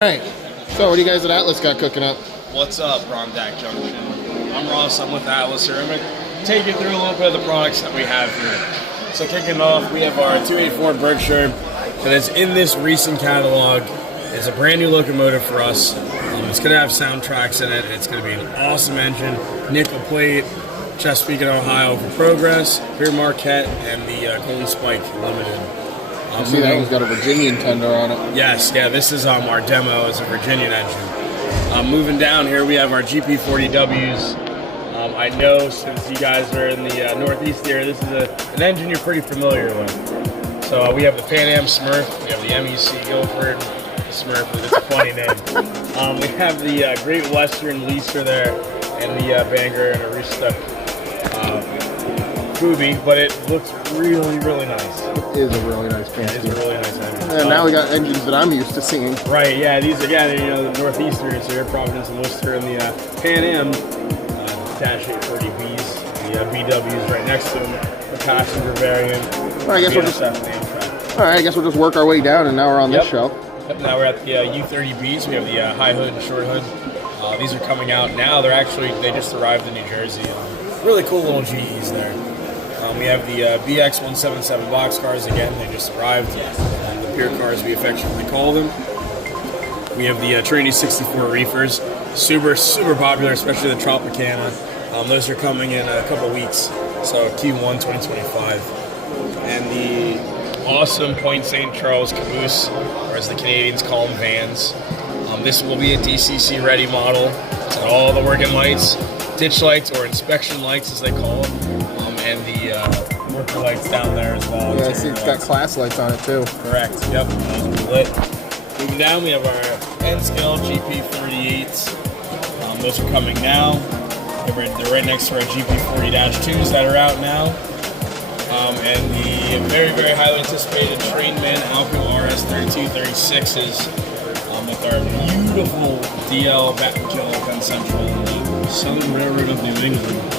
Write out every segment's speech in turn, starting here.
Alright, so what do you guys at Atlas got cooking up? What's up, Rondac Junction? I'm Ross, I'm with Atlas here. I'm going to take you through a little bit of the products that we have here. So kicking off, we have our 284 Berkshire that is in this recent catalog. It's a brand new locomotive for us. It's going to have soundtracks in it. It's going to be an awesome engine, nickel plate, Chesapeake and Ohio for Progress, Beer Marquette, and the Golden Spike Limited. See, that one's got a Virginian tender on it. Yes, yeah, this is our demo as a Virginian engine. Moving down here, we have our GP40Ws. I know since you guys are in the Northeast here, this is an engine you're pretty familiar with. So we have the Pan Am Smurf, we have the MEC Guilford Smurf, it's a funny name. We have the Great Western Leaser there, and the Bangor and Arista Kubi, but it looks really, really nice. It is a really nice paint. It is a really nice engine. And now we got engines that I'm used to seeing. Right, yeah, these again, the Northeasterners here, Providence and Worcester, and the Pan Am Dash 840Bs, the BWs right next to them, the passenger variant. All right, I guess we'll just work our way down, and now we're on this shelf. Yep, now we're at the U30Bs. We have the high hood and short hood. These are coming out now. They just arrived in New Jersey. Really cool little GEs there. We have the BX177 boxcars again. They just arrived. The pier cars, we affectionately call them. We have the Trinity 64 reefers. Super, super popular, especially the Tropicana. Those are coming in a couple weeks, so Q1 2025. And the awesome Point St. Charles caboose, or as the Canadians call them, vans. This will be a DCC ready model. It's got all the working lights, ditch lights, or inspection lights as they call them, and the worker lights down there as well. Yeah, I see it's got class lights on it too. Correct, yep, those will be lit. Moving down, we have our N-scale GP38s. Those are coming now. They're right next to our GP40-2s that are out now. And the very, very highly anticipated Trainman Alco RS3236s with our beautiful DL Batkill Penn Central in the Southern Railroad of New England.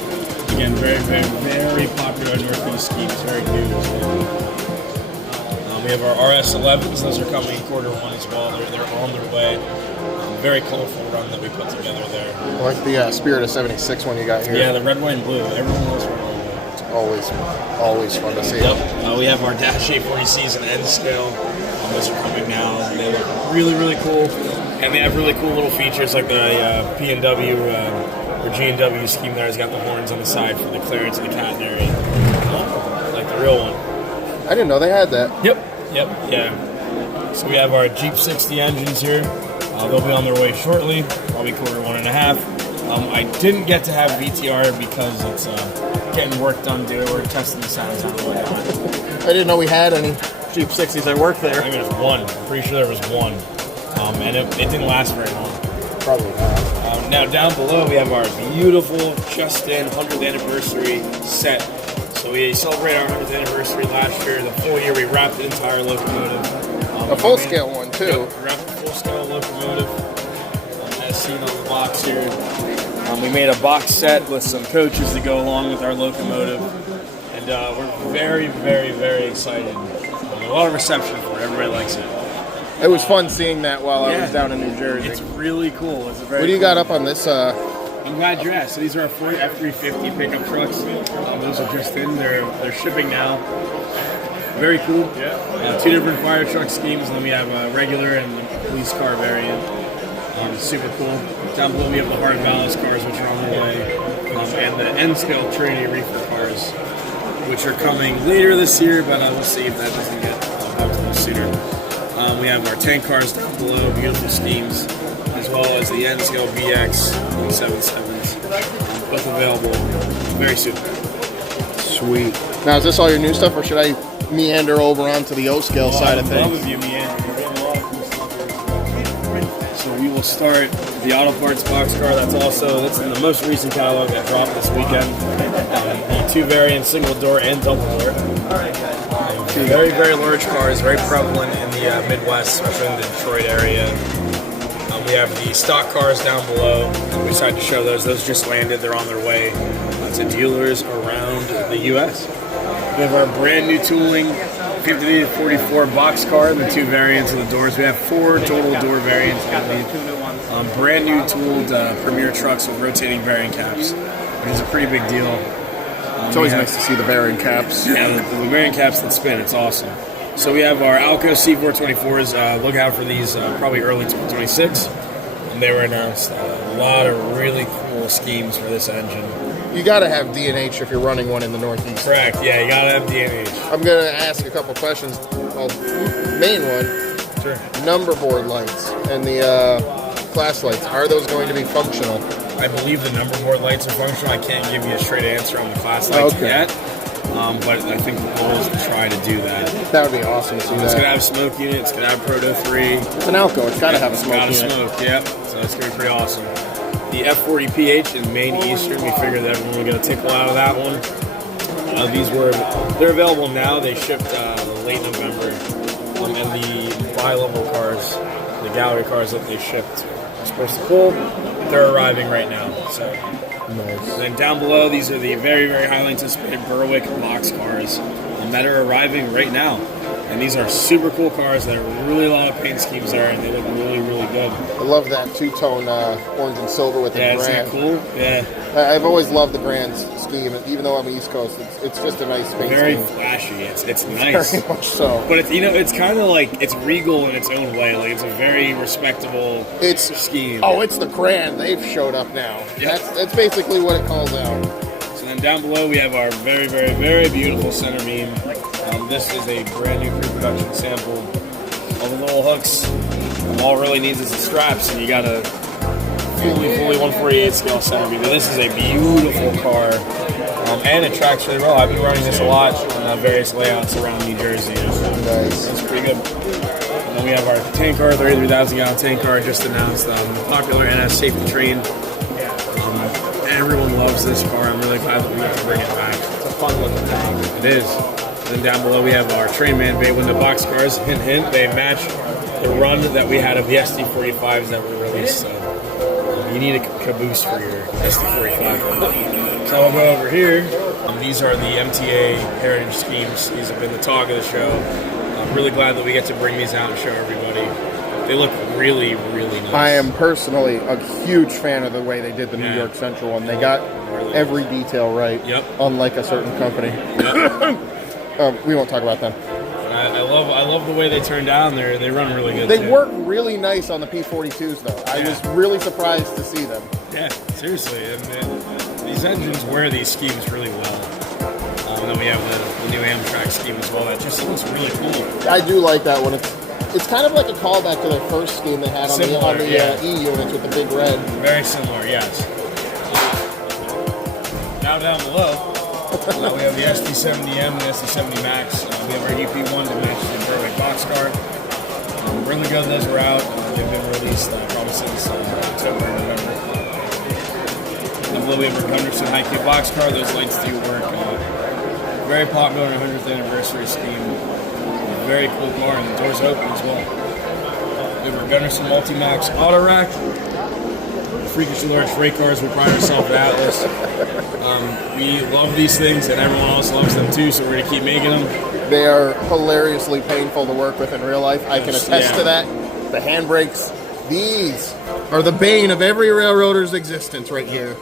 Again, very, very, very popular Northeast schemes, very new as well. We have our RS11s, those are coming in Q1 as well. They're on their way. Very colorful run that we put together there. I like the Spirit of 76 one you got here. Yeah, the red, white, and blue. Everyone knows red, white, and blue. It's always fun to see. Yep. We have our Dash 840Cs in N scale. Those are coming now. They look really, really cool. And they have really cool little features like the P&W or G&W scheme there has got the horns on the side for the clearance and the catenary. Like the real one. I didn't know they had that. Yep, yeah. So we have our Jeep 60 engines here. They'll be on their way shortly, probably Q1.5. I didn't get to have VTR because it's getting work done due. We're testing the sounds out and whatnot. I didn't know we had any Jeep 60s. I worked there. I mean, there's one. I'm pretty sure there was one. And it didn't last very long. Probably not. Now down below we have our beautiful just-in 100th anniversary set. So we celebrated our 100th anniversary last year. The full year we wrapped the entire locomotive. A full-scale one too. Yep, we wrapped the full-scale locomotive as seen on the box here. We made a box set with some coaches to go along with our locomotive. And we're very, very, very excited. A lot of reception for it. Everybody likes it. It was fun seeing that while I was down in New Jersey. It's really cool. It's what do you got up on this? I'm glad you asked. So these are our Ford F350 pickup trucks. Those are just in. They're shipping now. Very cool. Yeah. Two different fire truck schemes, and then we have a regular and the police car variant. Super cool. Down below we have the hard ballast cars, which are on their way, and the N-scale Trinity reefer cars, which are coming later this year, but we'll see if that doesn't get out to us sooner. We have our tank cars down below, beautiful schemes, as well as the N-scale BX 177s, both available very soon. Sweet. Now, is this all your new stuff, or should I meander over onto the O-scale side of things? I love you meander. We have a lot of cool stuff here. So we will start the Auto Parts boxcar. That's in the most recent catalog that dropped this weekend. The two variants, single door and double door. Two very, very large cars, very prevalent in the Midwest, especially in the Detroit area. We have the stock cars down below. We decided to show those. Those just landed. They're on their way to dealers around the U.S. We have our brand new tooling 50 to 44 boxcar, the 2 variants of the doors. We have 4 total door variants. Brand new tooled Premier trucks with rotating bearing caps, which is a pretty big deal. It's always nice to see the bearing caps. Yeah, the bearing caps that spin, it's awesome. So we have our Alco C424s. Look out for these probably early 2026. And they were announced. A lot of really cool schemes for this engine. You got to have D&H if you're running one in the Northeast. Correct, yeah, you gotta have D&H. I'm going to ask a couple questions. Well, main one, Sure. number board lights and the class lights. Are those going to be functional? I believe the number board lights are functional. I can't give you a straight answer on the class lights yet. But I think the goal is to try to do that. That would be awesome to see It's that. going to have smoke unit. It's going to have Proto 3. It's an Alco. It's got to have a smoke Got a unit. smoke, yep. So it's going to be pretty awesome. The F40PH in Maine Eastern, we figured that everyone would get a tickle out of that one. They're available now. They shipped late November. And the bi-level cars, the gallery cars that they shipped are supposed to pull, they're arriving right now. So. Nice. And then down below, these are the very, very highly anticipated Berwick box cars that are arriving right now. And these are super cool cars that are really a lot of paint schemes there, and they look really, really good. I love that two-tone orange and silver with the Yeah, isn't Grand. that cool? Yeah. I've always loved the Grand scheme, even though I'm East Coast. It's just a nice paint Very scheme. flashy. It's nice. Very much so. But it's kind of like, it's regal in its own way. Like, it's a very respectable scheme. Oh, it's the Grand. They've showed up now. Yep. That's basically what it calls out. So then down below we have our very, very, very beautiful center beam. This is a brand new pre-production sample. All the little hooks. All it really needs is the straps, and you got a fully 148 scale center beam. This is a beautiful car, and it tracks really well. I've been running this a lot on various layouts around New Jersey. Nice. It's pretty good. And then we have our tank car, 33,000 gallon tank car, just announced. Popular NS Safety Train. Everyone loves this car. I'm really glad that we got to bring it back. It's a fun looking thing. It is. And then down below we have our Trainman bay window box cars. Hint, hint, they match the run that we had of the SD45s that were released. So you need a caboose for your SD45. So I'll go over here. These are the MTA Heritage Schemes. These have been the talk of the show. I'm really glad that we get to bring these out and show everybody. They look really, really nice. I am personally a huge fan of the way they did the New York Central one. They got every detail right, unlike a certain company. Yep. We won't talk about them. I love the way they turned out. They run really good. They work really nice on the P42s, though. I was really surprised to see them. Yeah, seriously. And these engines wear these schemes really well. And then we have the new Amtrak scheme as well. That just looks really cool. I do like that one. It's kind of like a callback to their first scheme they had on the E units with the big red. Very similar, yes. Now down below, we have the SD70M and the SD70 Max. We have our UP1 that matches the Berwick boxcar. Really good those were out. They've been released probably since October or November. Down below we have our Gunderson High-Q boxcar. Those lights do work. Very popular on our 100th anniversary scheme. Very cool car, and the doors open as well. We have our Gunderson Multi-Max Auto Rack. Freakishly large freight cars. We pride ourselves at Atlas. We love these things, and everyone else loves them too, so we're going to keep making them. They are hilariously painful to work with in real life. I can attest to that. The handbrakes, these are the bane of every railroader's existence right here.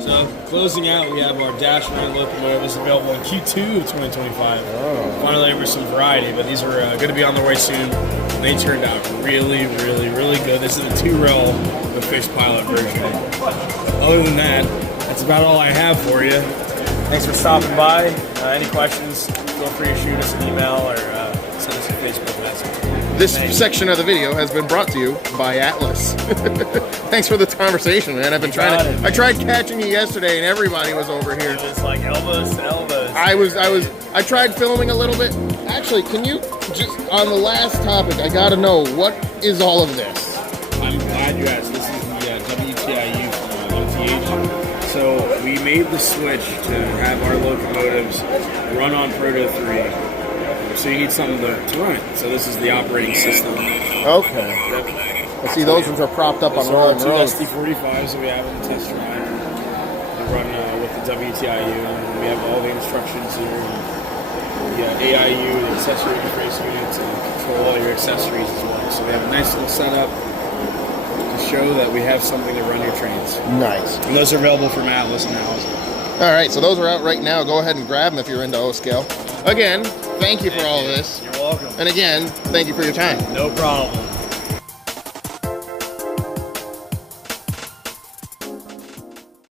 So, closing out, we have our Dash 9 locomotive. This is available in Q2 of 2025. Finally, over some variety, but these are going to be on their way soon. They turned out really, really, really good. This is the 2-rail with fish pilot version. Other than that, that's about all I have for you. Thanks for stopping by. Any questions, feel free to shoot us an email or send us a Facebook message. This section of the video has been brought to you by Atlas. Thanks for the conversation, man. I tried catching you yesterday, and everybody was over here. It was like elbows to elbows. I tried filming a little bit. Actually, can you just on the last topic? I gotta know, what is all of this? I'm glad you asked. This is the WTIU from MTH. So we made the switch to have our locomotives run on Proto 3. So you need something to run it. So this is the operating system. Okay. Yep. I see those ones are propped up on rolling roads. Two SD45s that we have on the test drive. They run with the WTIU. And we have all the instructions here. the AIU, the accessory race units, and control all your accessories as well. So we have a nice little setup to show that we have something to run your trains. Nice. And those are available from Atlas now as well. All right, so those are out right now. Go ahead and grab them if you're into O-Scale. Again, thank you for all of this. You're welcome. And again, thank you for your time. No problem.